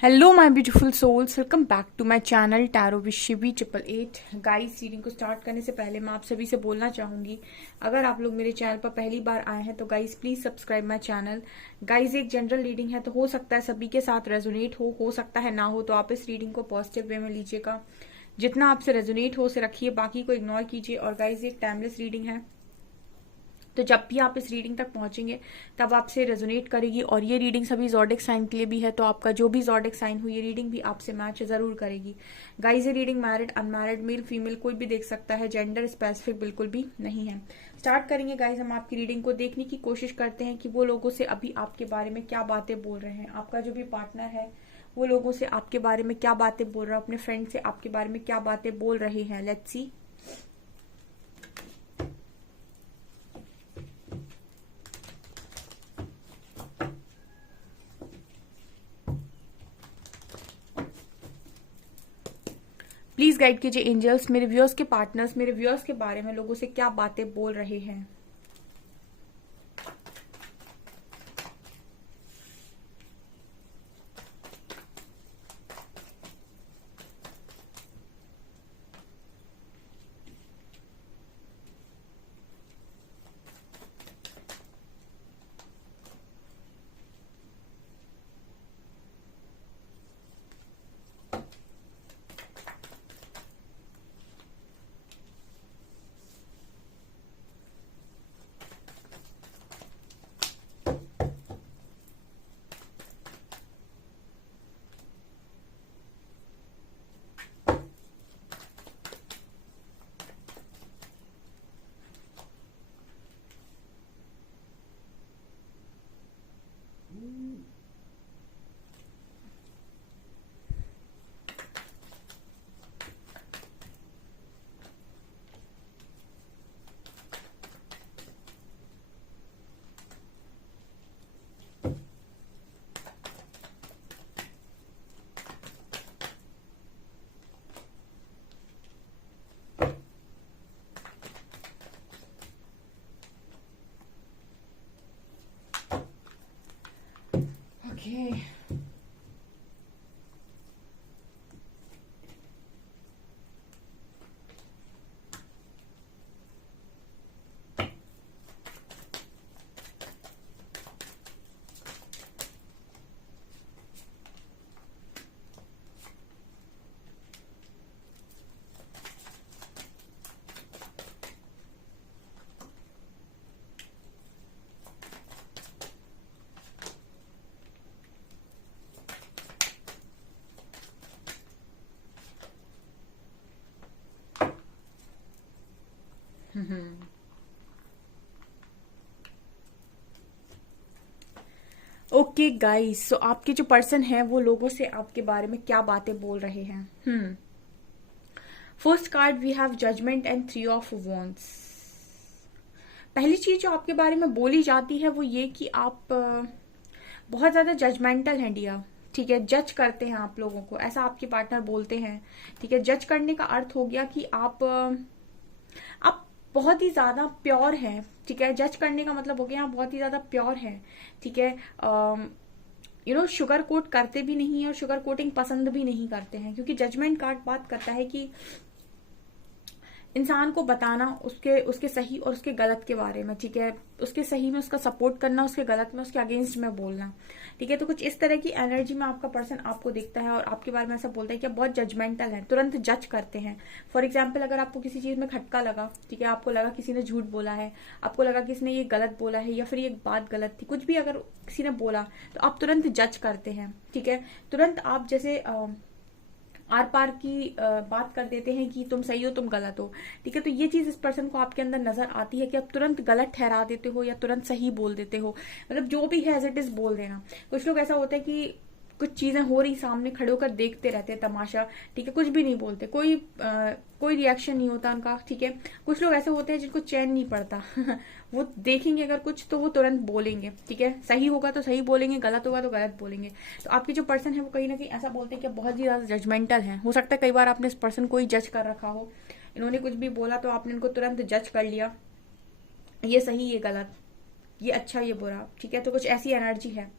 Hello my beautiful souls, welcome back to my channel tarot with Shivi 888। Guys, reading को start करने से पहले मैं आप सभी से बोलना चाहूंगी, अगर आप लोग मेरे चैनल पर पहली बार आए हैं तो guys please subscribe my channel. Guys, एक जनरल रीडिंग है तो हो सकता है सभी के साथ रेजोनेट हो सकता है ना हो, तो आप इस रीडिंग को पॉजिटिव वे में लीजिएगा। जितना आपसे रेजोनेट हो उसे रखिए, बाकी को इग्नोर कीजिए। और गाइस, एक टाइमलेस रीडिंग है, तो जब भी आप इस रीडिंग तक पहुंचेंगे तब आपसे रेजोनेट करेगी। और ये रीडिंग सभी जॉडिक साइन के लिए भी है, तो आपका जो भी जॉडिक साइन हो ये रीडिंग भी आपसे मैच जरूर करेगी। गाइस, ये reading married unmarried male female कोई भी देख सकता है, जेंडर स्पेसिफिक बिल्कुल भी नहीं है। स्टार्ट करेंगे गाइस, हम आपकी रीडिंग को देखने की कोशिश करते हैं कि वो लोगों से अभी आपके बारे में क्या बातें बोल रहे हैं। आपका जो भी पार्टनर है वो लोगों से आपके बारे में क्या बातें बोल रहा है, अपने फ्रेंड से आपके बारे में क्या बातें बोल रहे हैं। Let's see. प्लीज गाइड कीजिए एंजल्स, मेरे व्यूअर्स के पार्टनर्स मेरे व्यूअर्स के बारे में लोगों से क्या बातें बोल रहे हैं। ओके, ओके गाइस, सो आपके जो पर्सन है वो लोगों से आपके बारे में क्या बातें बोल रहे हैं। First card we have judgment and 3 of wands. पहली चीज जो आपके बारे में बोली जाती है वो ये कि आप बहुत ज्यादा जजमेंटल हैं डिया। ठीक है, जज करते हैं आप लोगों को, ऐसा आपके पार्टनर बोलते हैं। ठीक है, जज करने का अर्थ हो गया कि आप बहुत ही ज्यादा प्योर हैं। ठीक है, जज करने का मतलब हो गया आप बहुत ही ज्यादा प्योर हैं। ठीक है, शुगर कोट करते भी नहीं है और शुगर कोटिंग पसंद भी नहीं करते हैं, क्योंकि जजमेंट कार्ड बात करता है कि इंसान को बताना उसके उसके सही और उसके गलत के बारे में। ठीक है, उसके सही में उसका सपोर्ट करना, उसके गलत में उसके अगेंस्ट में बोलना। ठीक है, तो कुछ इस तरह की एनर्जी में आपका पर्सन आपको देखता है और आपके बारे में ऐसा बोलता है कि आप बहुत जजमेंटल हैं, तुरंत जज करते हैं। फॉर एग्जाम्पल, अगर आपको किसी चीज में खटका लगा, ठीक है, आपको लगा किसी ने झूठ बोला है, आपको लगा किसी ने ये गलत बोला है या फिर ये बात गलत थी, कुछ भी अगर किसी ने बोला तो आप तुरंत जज करते हैं। ठीक है, तुरंत आप जैसे आर पार की बात कर देते हैं कि तुम सही हो तुम गलत हो। ठीक है, तो ये चीज इस पर्सन को आपके अंदर नजर आती है कि आप तुरंत गलत ठहरा देते हो या तुरंत सही बोल देते हो। मतलब जो भी है एज इट इज बोल देना। कुछ लोग ऐसा होता है कि कुछ चीजें हो रही सामने खड़े होकर देखते रहते हैं तमाशा। ठीक है, कुछ भी नहीं बोलते, कोई रिएक्शन नहीं होता उनका। ठीक है, कुछ लोग ऐसे होते हैं जिनको चैन नहीं पड़ता वो देखेंगे अगर कुछ तो वो तुरंत बोलेंगे। ठीक है, सही होगा तो सही बोलेंगे, गलत होगा तो गलत बोलेंगे। तो आपके जो पर्सन है वो कहीं ना कहीं ऐसा बोलते हैं कि बहुत ही ज्यादा जजमेंटल है। हो सकता है कई बार आपने इस पर्सन को ही जज कर रखा हो, इन्होंने कुछ भी बोला तो आपने इनको तुरंत जज कर लिया, ये सही ये गलत। ये अच्छा ये बुरा, ठीक है। तो कुछ ऐसी एनर्जी है।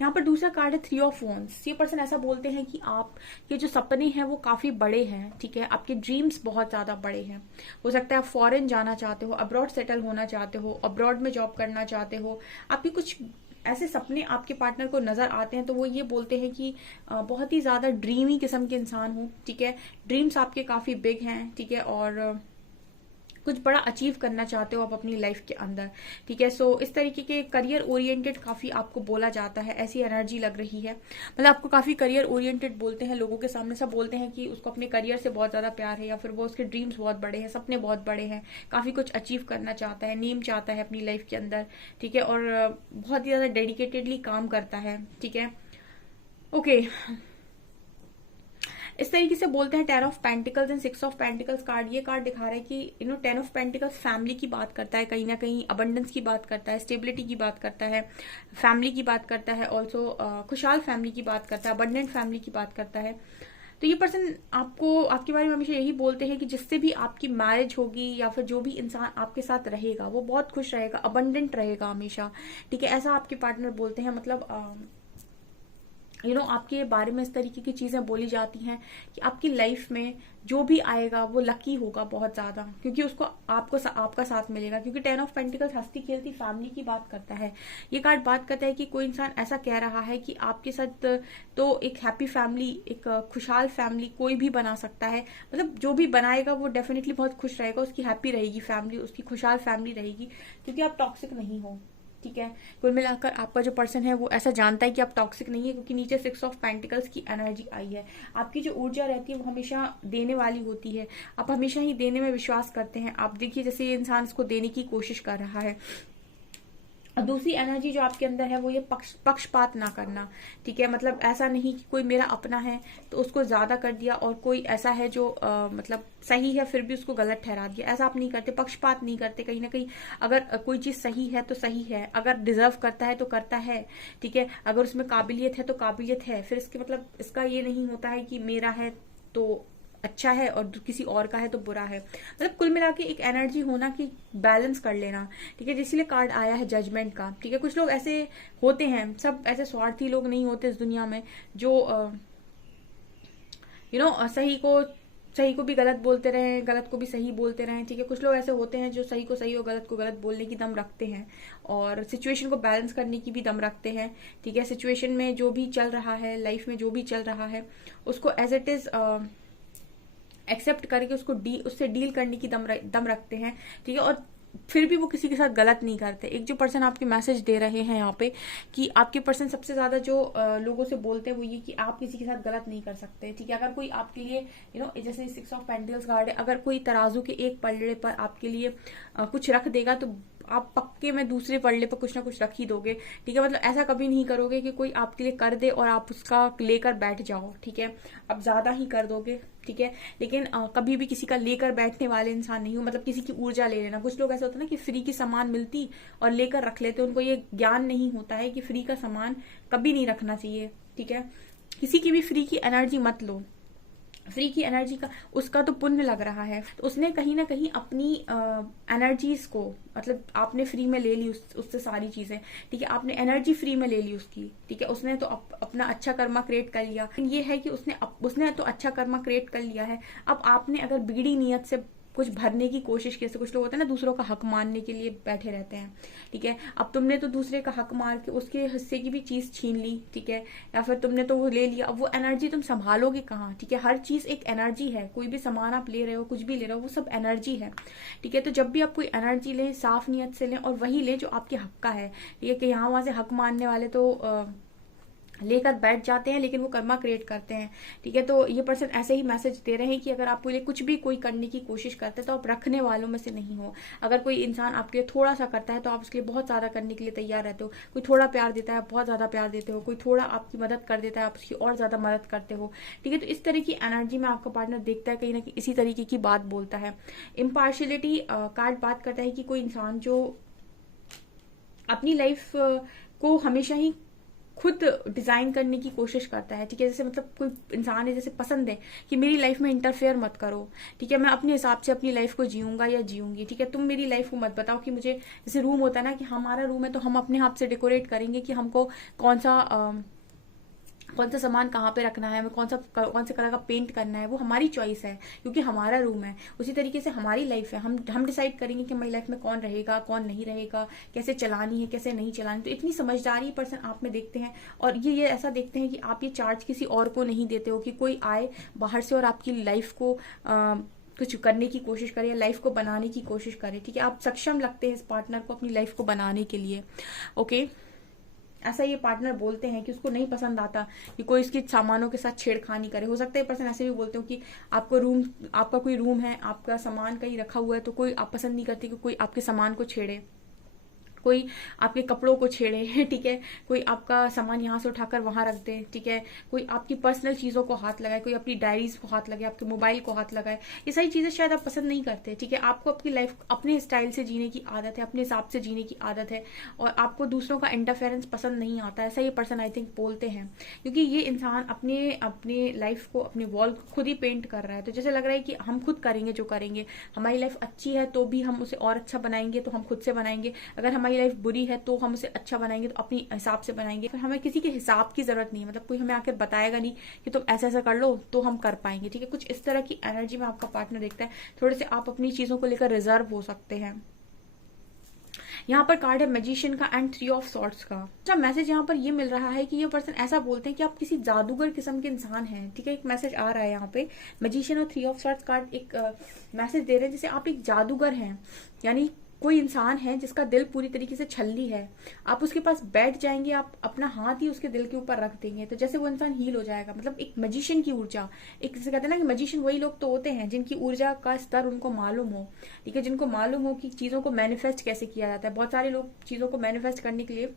यहाँ पर दूसरा कार्ड है 3 ऑफ वॉन्ड्स। ये पर्सन ऐसा बोलते हैं कि आपके जो सपने हैं वो काफी बड़े हैं, ठीक है। आपके ड्रीम्स बहुत ज्यादा बड़े हैं। हो सकता है आप फॉरेन जाना चाहते हो, अब्रॉड सेटल होना चाहते हो, अब्रॉड में जॉब करना चाहते हो। आपके कुछ ऐसे सपने आपके पार्टनर को नजर आते हैं, तो वो ये बोलते हैं कि बहुत ही ज्यादा ड्रीमी किस्म के इंसान हो, ठीक है। ड्रीम्स आपके काफी बिग हैं, ठीक है, और कुछ बड़ा अचीव करना चाहते हो आप अपनी लाइफ के अंदर, ठीक है। सो इस तरीके के करियर ओरिएंटेड काफी आपको बोला जाता है, ऐसी एनर्जी लग रही है। मतलब आपको काफी करियर ओरिएंटेड बोलते हैं, लोगों के सामने सब बोलते हैं कि उसको अपने करियर से बहुत ज्यादा प्यार है, या फिर वो उसके ड्रीम्स बहुत बड़े हैं, सपने बहुत बड़े हैं, काफी कुछ अचीव करना चाहता है, नेम चाहता है अपनी लाइफ के अंदर, ठीक है, और बहुत ही ज्यादा डेडिकेटेडली काम करता है, ठीक है। ओके, इस तरीके से बोलते हैं 10 of pentacles and 6 of pentacles card. ये कार्ड दिखा रहा है कि 10 ऑफ पेंटिकल्स फैमिली की बात करता है, कहीं ना कहीं अबंडेंस की बात करता है, स्टेबिलिटी की बात करता है, फैमिली की बात करता है, ऑल्सो खुशहाल फैमिली की बात करता है, अबंडेंट फैमिली की बात करता है। तो ये पर्सन आपको आपके बारे में हमेशा यही बोलते हैं कि जिससे भी आपकी मैरिज होगी या फिर जो भी इंसान आपके साथ रहेगा वो बहुत खुश रहेगा, अबंडेंट रहेगा हमेशा, ठीक है। ऐसा आपके पार्टनर बोलते हैं। मतलब आपके बारे में इस तरीके की चीजें बोली जाती हैं कि आपकी लाइफ में जो भी आएगा वो लकी होगा बहुत ज्यादा, क्योंकि उसको आपका साथ मिलेगा, क्योंकि 10 ऑफ पेंटिकल्स हंसती खेलती फैमिली की बात करता है। ये कार्ड बात करता है कि कोई इंसान ऐसा कह रहा है कि आपके साथ तो एक हैप्पी फैमिली, एक खुशहाल फैमिली कोई भी बना सकता है। मतलब जो भी बनाएगा वो डेफिनेटली बहुत खुश रहेगा, उसकी हैप्पी रहेगी फैमिली, उसकी खुशहाल फैमिली रहेगी, क्योंकि आप टॉक्सिक नहीं हो, ठीक है। कुल मिलाकर आपका जो पर्सन है वो ऐसा जानता है कि आप टॉक्सिक नहीं है, क्योंकि नीचे 6 ऑफ पेंटिकल्स की एनर्जी आई है। आपकी जो ऊर्जा रहती है वो हमेशा देने वाली होती है, आप हमेशा ही देने में विश्वास करते हैं। आप देखिए जैसे ये इंसान इसको देने की कोशिश कर रहा है। और दूसरी एनर्जी जो आपके अंदर है वो ये पक्षपात ना करना, ठीक है। मतलब ऐसा नहीं कि कोई मेरा अपना है तो उसको ज्यादा कर दिया, और कोई ऐसा है जो मतलब सही है फिर भी उसको गलत ठहरा दिया, ऐसा आप नहीं करते, पक्षपात नहीं करते। कहीं ना कहीं अगर कोई चीज सही है तो सही है, अगर डिजर्व करता है तो करता है, ठीक है। अगर उसमें काबिलियत है तो काबिलियत है, फिर इसके मतलब इसका ये नहीं होता है कि मेरा है तो अच्छा है और किसी और का है तो बुरा है। मतलब कुल मिला के एक एनर्जी होना कि बैलेंस कर लेना, ठीक है। इसीलिए कार्ड आया है जजमेंट का, ठीक है। कुछ लोग ऐसे होते हैं, सब ऐसे स्वार्थी लोग नहीं होते इस दुनिया में, जो सही को भी गलत बोलते रहे, गलत को भी सही बोलते रहे, ठीक है। कुछ लोग ऐसे होते हैं जो सही को सही और गलत को गलत बोलने की दम रखते हैं, और सिचुएशन को बैलेंस करने की भी दम रखते हैं, ठीक है। सिचुएशन में जो भी चल रहा है, लाइफ में जो भी चल रहा है, उसको एज इट इज एक्सेप्ट करके उससे डील करने की दम रखते हैं, ठीक है। और फिर भी वो किसी के साथ गलत नहीं करते। एक जो पर्सन आपके मैसेज दे रहे हैं यहाँ पे कि आपके पर्सन सबसे ज्यादा जो लोगों से बोलते हैं वो ये कि आप किसी के साथ गलत नहीं कर सकते, ठीक है। अगर कोई आपके लिए जैसे 6 ऑफ पेंटिकल्स कार्ड है, अगर कोई तराजू के एक पलड़े पर आपके लिए कुछ रख देगा तो आप पक्के में दूसरे पलड़े पर कुछ ना कुछ रख ही दोगे, ठीक है। मतलब ऐसा कभी नहीं करोगे कि कोई आपके लिए कर दे और आप उसका लेकर बैठ जाओ, ठीक है। अब ज्यादा ही कर दोगे, ठीक है। लेकिन कभी भी किसी का लेकर बैठने वाले इंसान नहीं हो, मतलब किसी की ऊर्जा ले लेना। कुछ लोग ऐसा होता है ना कि फ्री की सामान मिलती और लेकर रख लेते, उनको ये ज्ञान नहीं होता है कि फ्री का सामान कभी नहीं रखना चाहिए, ठीक है। किसी की भी फ्री की एनर्जी मत लो, फ्री की एनर्जी का उसका तो पुण्य लग रहा है, तो उसने कहीं ना कहीं अपनी एनर्जीज को, मतलब आपने फ्री में ले ली उससे सारी चीजें, ठीक है। आपने एनर्जी फ्री में ले ली उसकी, ठीक है। उसने तो अपना अच्छा कर्मा क्रिएट कर लिया। ये है कि उसने तो अच्छा कर्मा क्रिएट कर लिया है। अब आपने अगर बिगड़ी नीयत से कुछ भरने की कोशिश की, कुछ लोग होते हैं ना दूसरों का हक मानने के लिए बैठे रहते हैं, ठीक है। अब तुमने तो दूसरे का हक मार के उसके हिस्से की भी चीज छीन ली, ठीक है, या फिर तुमने तो वो ले लिया। अब वो एनर्जी तुम संभालोगे कहाँ, ठीक है। हर चीज एक एनर्जी है, कोई भी सामान आप ले रहे हो, कुछ भी ले रहे हो, वो सब एनर्जी है, ठीक है। तो जब भी आप कोई एनर्जी लें साफ नियत से लें, और वही लें जो आपके हक का है, ठीक है। कि यहाँ वहां से हक मानने वाले तो लेकर बैठ जाते हैं, लेकिन वो कर्मा क्रिएट करते हैं, ठीक है। तो ये पर्सन ऐसे ही मैसेज दे रहे हैं कि अगर आपके लिए कुछ भी कोई करने की कोशिश करते हैं तो आप रखने वालों में से नहीं हो। अगर कोई इंसान आपके लिए थोड़ा सा करता है तो आप उसके लिए बहुत ज्यादा करने के लिए तैयार रहते हो। कोई थोड़ा प्यार देता है आप बहुत ज्यादा प्यार देते हो, कोई थोड़ा आपकी मदद कर देता है आप उसकी और ज्यादा मदद करते हो, ठीक है। तो इस तरह की एनर्जी में आपका पार्टनर देखता है, कहीं ना कहीं इसी तरीके की बात बोलता है। इम्पार्शियलिटी कार्ड बात करता है कि कोई इंसान जो अपनी लाइफ को हमेशा ही खुद डिजाइन करने की कोशिश करता है, ठीक है। जैसे मतलब कोई इंसान है, जैसे पसंद है कि मेरी लाइफ में इंटरफेयर मत करो, ठीक है, मैं अपने हिसाब से अपनी लाइफ को जीऊंगा या जीऊंगी, ठीक है, तुम मेरी लाइफ को मत बताओ कि मुझे, जैसे रूम होता है ना कि हमारा रूम है तो हम अपने हाथ से डेकोरेट करेंगे कि हमको कौन सा सामान कहाँ पे रखना है, हमें कौन से कलर का पेंट करना है, वो हमारी चॉइस है क्योंकि हमारा रूम है। उसी तरीके से हमारी लाइफ है, हम डिसाइड करेंगे कि हमारी लाइफ में कौन रहेगा कौन नहीं रहेगा, कैसे चलानी है कैसे नहीं चलानी। तो इतनी समझदारी पर्सन आप में देखते हैं, और ये ऐसा देखते हैं कि आप ये चार्ज किसी और को नहीं देते हो कि कोई आए बाहर से और आपकी लाइफ को कुछ करने की कोशिश करे या लाइफ को बनाने की कोशिश करे, ठीक है। आप सक्षम लगते हैं इस पार्टनर को अपनी लाइफ को बनाने के लिए, ओके। ऐसा ये पार्टनर बोलते हैं कि उसको नहीं पसंद आता कि कोई इसके सामानों के साथ छेड़खानी करे। हो सकता है पर्सन ऐसे भी बोलते हो कि आपका कोई रूम है, आपका सामान कहीं रखा हुआ है तो कोई आप पसंद नहीं करती कि कोई आपके सामान को छेड़े, कोई आपके कपड़ों को छेड़े, ठीक है, कोई आपका सामान यहाँ से उठाकर वहां रख दे, ठीक है, कोई आपकी पर्सनल चीजों को हाथ लगाए, कोई अपनी डायरीज को हाथ लगाए, आपके मोबाइल को हाथ लगाए। ये सारी चीजें शायद आप पसंद नहीं करते, ठीक है। आपको अपनी लाइफ अपने स्टाइल से जीने की आदत है, अपने हिसाब से जीने की आदत है, और आपको दूसरों का इंटरफेरेंस पसंद नहीं आता। ऐसा ये पर्सन आई थिंक बोलते हैं, क्योंकि ये इंसान अपने लाइफ को, अपने वॉल खुद ही पेंट कर रहा है। तो जैसे लग रहा है कि हम खुद करेंगे जो करेंगे, हमारी लाइफ अच्छी है तो भी हम उसे और अच्छा बनाएंगे तो हम खुद से बनाएंगे, अगर हमारी लाइफ बुरी है तो हम उसे अच्छा बनाएंगे तो अपनी हिसाब से बनाएंगे। फिर हमें किसी के हिसाब की जरूरत नहीं है, मतलब कोई हमें आकर बताएगा नहीं कि तुम ऐसा ऐसा कर लो तो हम कर पाएंगे, ठीक है। कुछ इस तरह की एनर्जी में आपका पार्टनर देखता है। थोड़े से आप अपनी चीजों को लेकर रिजर्व हो सकते हैं। यहाँ पर कार्ड है मैजिशियन का एंड 3 ऑफ सॉर्ड्स का। अच्छा, मैसेज यहाँ पर ये मिल रहा है कि ये पर्सन ऐसा बोलते हैं कि आप किसी जादूगर किस्म के इंसान हैं, ठीक है। एक मैसेज आ रहा है यहाँ पे, मैजिशियन और 3 ऑफ सॉर्ड्स कार्ड एक मैसेज दे रहे हैं जैसे आप एक जादूगर हैं, यानी कोई इंसान है जिसका दिल पूरी तरीके से छल्ली है। आप उसके पास बैठ जाएंगे, आप अपना हाथ ही उसके दिल के ऊपर रख देंगे तो जैसे वो इंसान हील हो जाएगा। मतलब एक मैजिशियन की ऊर्जा, एक जैसे कहते हैं ना कि मैजिशियन वही लोग तो होते हैं जिनकी ऊर्जा का स्तर उनको मालूम हो, ठीक है, जिनको मालूम हो कि चीजों को मैनिफेस्ट कैसे किया जाता है। बहुत सारे लोग चीजों को मैनिफेस्ट करने के लिए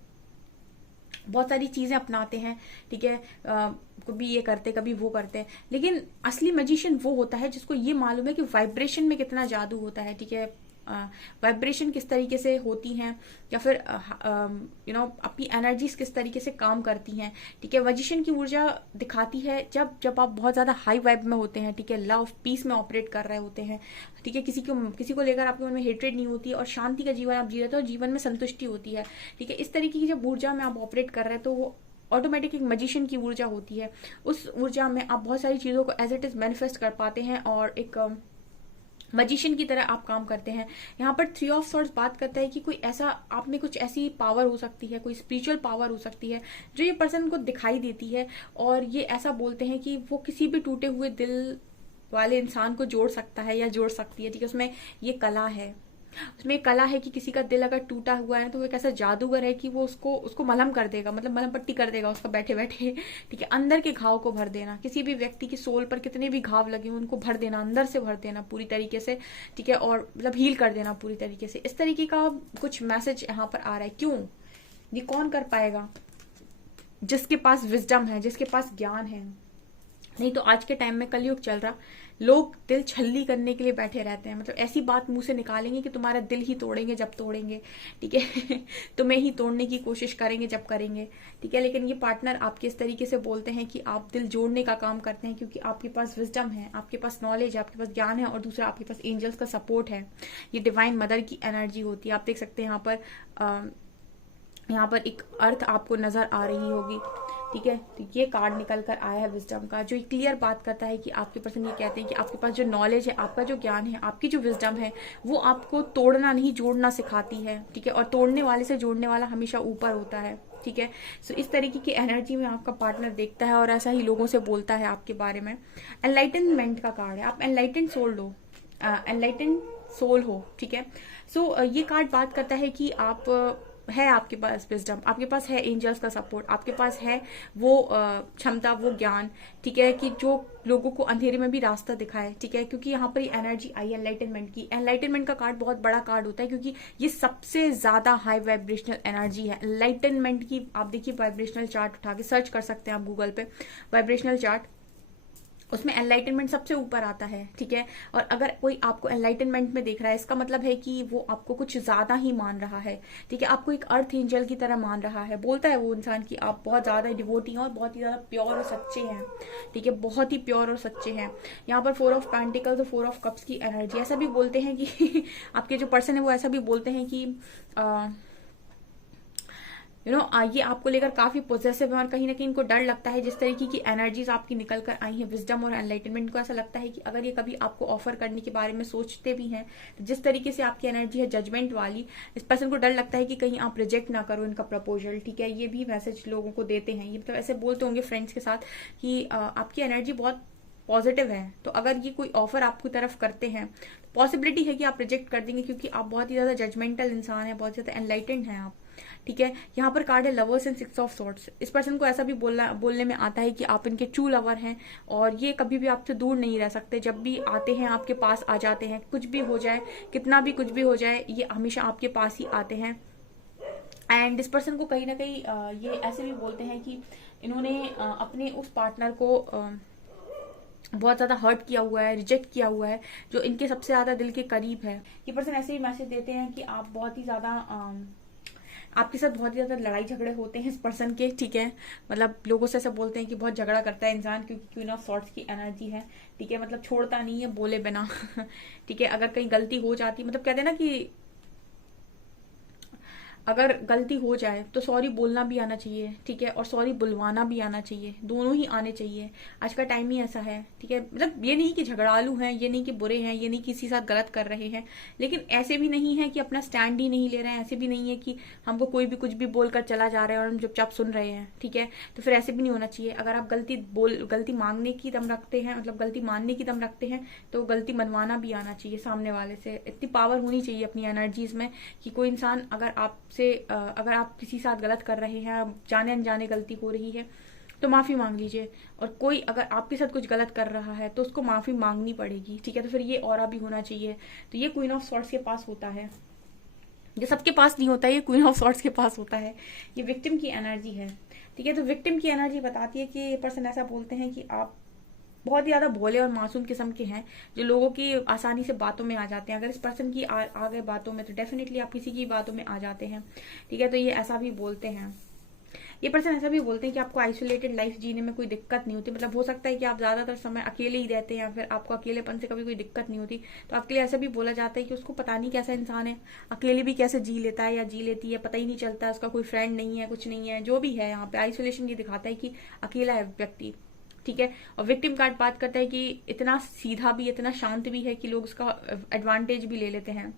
बहुत सारी चीजें अपनाते हैं, ठीक है, कभी ये करते कभी वो करते हैं, लेकिन असली मैजिशियन वो होता है जिसको ये मालूम है कि वाइब्रेशन में कितना जादू होता है, ठीक है, वाइब्रेशन किस तरीके से होती हैं, या फिर अपनी एनर्जीज किस तरीके से काम करती हैं, ठीक है। मैजिशियन की ऊर्जा दिखाती है जब आप बहुत ज्यादा हाई वाइब में होते हैं, ठीक है, लव पीस में ऑपरेट कर रहे होते हैं, ठीक है, किसी को लेकर आपके मन में हेट्रेड नहीं होती और शांति का जीवन आप जी रहे हो, जीवन में संतुष्टि होती है, ठीक है। इस तरीके की जब ऊर्जा में आप ऑपरेट कर रहे हैं तो वो ऑटोमेटिक एक मैजिशियन की ऊर्जा होती है। उस ऊर्जा में आप बहुत सारी चीजों को एज इट इज मैनिफेस्ट कर पाते हैं और एक मैजिशियन की तरह आप काम करते हैं। यहाँ पर 3 ऑफ सॉर्ड्स बात करता है कि कोई ऐसा आप में कुछ ऐसी पावर हो सकती है, कोई स्पिरिचुअल पावर हो सकती है जो ये पर्सन को दिखाई देती है, और ये ऐसा बोलते हैं कि वो किसी भी टूटे हुए दिल वाले इंसान को जोड़ सकता है या जोड़ सकती है, ठीक है। उसमें ये कला है, उसमें कला है कि किसी का दिल अगर टूटा हुआ है तो वो एक ऐसा जादूगर है कि वो उसको मलहम कर देगा, मतलब मलहम पट्टी कर देगा उसका बैठे बैठे, ठीक है। अंदर के घाव को भर देना, किसी भी व्यक्ति की सोल पर कितने भी घाव लगे हुए उनको भर देना, अंदर से भर देना पूरी तरीके से, ठीक है, और मतलब हील कर देना पूरी तरीके से। इस तरीके का कुछ मैसेज यहाँ पर आ रहा है। क्यों? ये कौन कर पाएगा? जिसके पास विजडम है, जिसके पास ज्ञान है। नहीं तो आज के टाइम में कलयुग चल रहा, लोग दिल छल्ली करने के लिए बैठे रहते हैं, मतलब ऐसी बात मुंह से निकालेंगे कि तुम्हारा दिल ही तोड़ेंगे जब तोड़ेंगे, ठीक है तुम्हें ही तोड़ने की कोशिश करेंगे जब करेंगे, ठीक है। लेकिन ये पार्टनर आपके इस तरीके से बोलते हैं कि आप दिल जोड़ने का काम करते हैं क्योंकि आपके पास विजडम है, आपके पास नॉलेज है, आपके पास ज्ञान है, और दूसरा आपके पास एंजल्स का सपोर्ट है। ये डिवाइन मदर की एनर्जी होती है। आप देख सकते हैं यहाँ पर एक अर्थ आपको नजर आ रही होगी, ठीक है। तो ये कार्ड निकल कर आया है विजडम का, जो क्लियर बात करता है कि आपके पर्सन ये कहते हैं कि आपके पास जो नॉलेज है, आपका जो ज्ञान है, आपकी जो विजडम है, वो आपको तोड़ना नहीं जोड़ना सिखाती है, ठीक है। और तोड़ने वाले से जोड़ने वाला हमेशा ऊपर होता है, ठीक है। सो इस तरीके की एनर्जी में आपका पार्टनर देखता है और ऐसा ही लोगों से बोलता है आपके बारे में। एनलाइटनमेंट का कार्ड है, आप एनलाइटेंड सोल हो, एनलाइटेंड सोल हो, ठीक है। सो ये कार्ड बात करता है कि आप है, आपके पास विजडम, आपके पास है एंजल्स का सपोर्ट, आपके पास है वो क्षमता, वो ज्ञान, ठीक है, कि जो लोगों को अंधेरे में भी रास्ता दिखाए, ठीक है। क्योंकि यहाँ पर एनर्जी आई एनलाइटनमेंट की। एनलाइटनमेंट का कार्ड बहुत बड़ा कार्ड होता है क्योंकि ये सबसे ज्यादा हाई वाइब्रेशनल एनर्जी है। एनलाइटनमेंट की आप देखिए वाइब्रेशनल चार्ट उठा के सर्च कर सकते हैं आप गूगल पे, वाइब्रेशनल चार्ट, उसमें एनलाइटनमेंट सबसे ऊपर आता है, ठीक है। और अगर कोई आपको एनलाइटनमेंट में देख रहा है, इसका मतलब है कि वो आपको कुछ ज्यादा ही मान रहा है, ठीक है, आपको एक अर्थ एंजल की तरह मान रहा है। बोलता है वो इंसान कि आप बहुत ज्यादा डिवोटी हैं और बहुत ही ज्यादा प्योर और सच्चे हैं, ठीक है, बहुत ही प्योर और सच्चे हैं। यहाँ पर 4 ऑफ पेंटिकल्स और 4 ऑफ कप्स की एनर्जी, ऐसा भी बोलते हैं कि आपके जो पर्सन है वो ऐसा भी बोलते हैं कि ये आपको लेकर काफी पोजेसिव है और कहीं ना कहीं इनको डर लगता है जिस तरीके की एनर्जीज आपकी निकल कर आई है विजडम और एनलाइटनमेंट को। ऐसा लगता है कि अगर ये कभी आपको ऑफर करने के बारे में सोचते भी हैं, तो जिस तरीके से आपकी एनर्जी है जजमेंट वाली, इस पर्सन को डर लगता है कि कहीं आप रिजेक्ट ना करो इनका प्रपोजल, ठीक है। ये भी मैसेज लोगों को देते हैं, ये मतलब ऐसे बोलते होंगे फ्रेंड्स के साथ कि आपकी एनर्जी बहुत पॉजिटिव है, तो अगर ये कोई ऑफर आपकी तरफ करते हैं तो पॉसिबिलिटी है कि आप रिजेक्ट कर देंगे, क्योंकि आप बहुत ही ज्यादा जजमेंटल इंसान है, बहुत ज्यादा एनलाइटेंड हैं आप, ठीक है। यहाँ पर कार्ड है लवर्स एंड 6 ऑफ सॉर्ड्स। इस पर्सन को ऐसा भी बोलने में आता है कि आप इनके ट्रू लवर हैं और ये कभी भी आपसे दूर नहीं रह सकते, जब भी आते हैं आपके पास आ जाते हैं, कुछ भी हो जाए, कितना भी कुछ भी हो जाए, ये हमेशा आपके पास ही आते हैं। एंड इस पर्सन को कहीं ना कहीं ये ऐसे भी बोलते हैं कि इन्होंने अपने उस पार्टनर को बहुत ज्यादा हर्ट किया हुआ है, रिजेक्ट किया हुआ है, जो इनके सबसे ज्यादा दिल के करीब है। ये पर्सन ऐसे ही मैसेज देते हैं कि आप बहुत ही ज्यादा आपके साथ बहुत ही ज्यादा लड़ाई झगड़े होते हैं इस पर्सन के, ठीक है। मतलब लोगों से ऐसे बोलते हैं कि बहुत झगड़ा करता है इंसान, क्योंकि क्वीन ऑफ सॉर्ड्स की एनर्जी है, ठीक है। मतलब छोड़ता नहीं है बोले बिना ठीक है। अगर कहीं गलती हो जाती, मतलब कहते हैं ना कि अगर गलती हो जाए तो सॉरी बोलना भी आना चाहिए, ठीक है, और सॉरी बुलवाना भी आना चाहिए, दोनों ही आने चाहिए। आज का टाइम ही ऐसा है, ठीक है। मतलब ये नहीं कि झगड़ालू हैं, ये नहीं कि बुरे हैं, ये नहीं किसी साथ गलत कर रहे हैं, लेकिन ऐसे भी नहीं है कि अपना स्टैंड ही नहीं ले रहे हैं, ऐसे भी नहीं है कि हमको कोई भी कुछ भी बोलकर चला जा रहा है और हम चुपचाप सुन रहे हैं, ठीक है। तो फिर ऐसे भी नहीं होना चाहिए। अगर आप गलती मांगने की दम रखते हैं, मतलब गलती मानने की दम रखते हैं, तो गलती मनवाना भी आना चाहिए सामने वाले से। इतनी पावर होनी चाहिए अपनी एनर्जीज में कि कोई इंसान अगर आप किसी साथ गलत कर रहे हैं, जाने अनजाने गलती हो रही है, तो माफी मांग लीजिए। और कोई अगर आपके साथ कुछ गलत कर रहा है तो उसको माफी मांगनी पड़ेगी, ठीक है। तो फिर ये ऑरा भी होना चाहिए। तो ये क्वीन ऑफ सॉर्ड्स के पास होता है, ये सबके पास नहीं होता है, ये क्वीन ऑफ सॉर्ड्स के पास होता है। ये विक्टिम की एनर्जी है, ठीक है। तो विक्टिम की एनर्जी बताती है कि ये पर्सन ऐसा बोलते हैं कि आप बहुत ही ज्यादा भोले और मासूम किस्म के हैं, जो लोगों की आसानी से बातों में आ जाते हैं। अगर इस पर्सन की आ गए बातों में, तो डेफिनेटली आप किसी की बातों में आ जाते हैं, ठीक है। तो ये ऐसा भी बोलते हैं, ये पर्सन ऐसा भी बोलते हैं कि आपको आइसोलेटेड लाइफ जीने में कोई दिक्कत नहीं होती। मतलब हो सकता है कि आप ज्यादातर समय अकेले ही रहते हैं, या फिर आपको अकेलेपन से कभी कोई दिक्कत नहीं होती। तो आपके लिए ऐसा भी बोला जाता है कि उसको पता नहीं कैसा इंसान है, अकेले भी कैसे जी लेता है या जी लेती है, पता ही नहीं चलता, उसका कोई फ्रेंड नहीं है, कुछ नहीं है, जो भी है। यहाँ पे आइसोलेशन ये दिखाता है कि अकेला है व्यक्ति, ठीक है। और विक्टिम कार्ड बात करता है कि इतना सीधा भी, इतना शांत भी है कि लोग उसका एडवांटेज भी ले लेते हैं,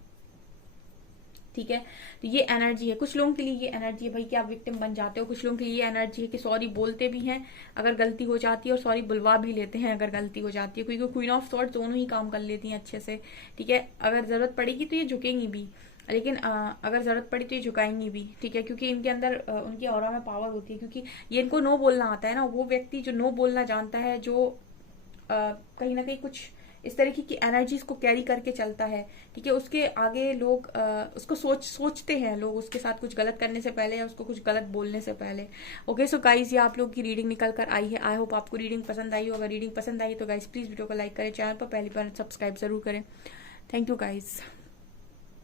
ठीक है। तो ये एनर्जी है। कुछ लोगों के लिए ये एनर्जी है भाई कि आप विक्टिम बन जाते हो, कुछ लोगों के लिए ये एनर्जी है कि सॉरी बोलते भी हैं अगर गलती हो जाती है, और सॉरी बुलवा भी लेते हैं अगर गलती हो जाती है, क्योंकि क्वीन ऑफ सॉर्ड्स दोनों ही काम कर लेती हैं अच्छे से, ठीक है। अगर जरूरत पड़ेगी तो ये झुकेंगी भी, लेकिन अगर जरूरत पड़ी तो ये झुकाएंगी भी, ठीक है, क्योंकि इनके अंदर उनकी ऑरा में पावर होती है। क्योंकि ये इनको नो बोलना आता है ना, वो व्यक्ति जो नो बोलना जानता है, जो कहीं ना कहीं कुछ इस तरीके की एनर्जीज को कैरी करके चलता है, ठीक है। उसके आगे लोग उसको सोचते हैं लोग उसके साथ कुछ गलत करने से पहले या उसको कुछ गलत बोलने से पहले। ओके, सो गाइज ये आप लोग की रीडिंग निकल कर आई है। आई होप आपको रीडिंग पसंद आई हो। अगर रीडिंग पसंद आई तो गाइज प्लीज वीडियो को लाइक करें, चैनल पर पहली बार सब्सक्राइब जरूर करें। Thank you guys.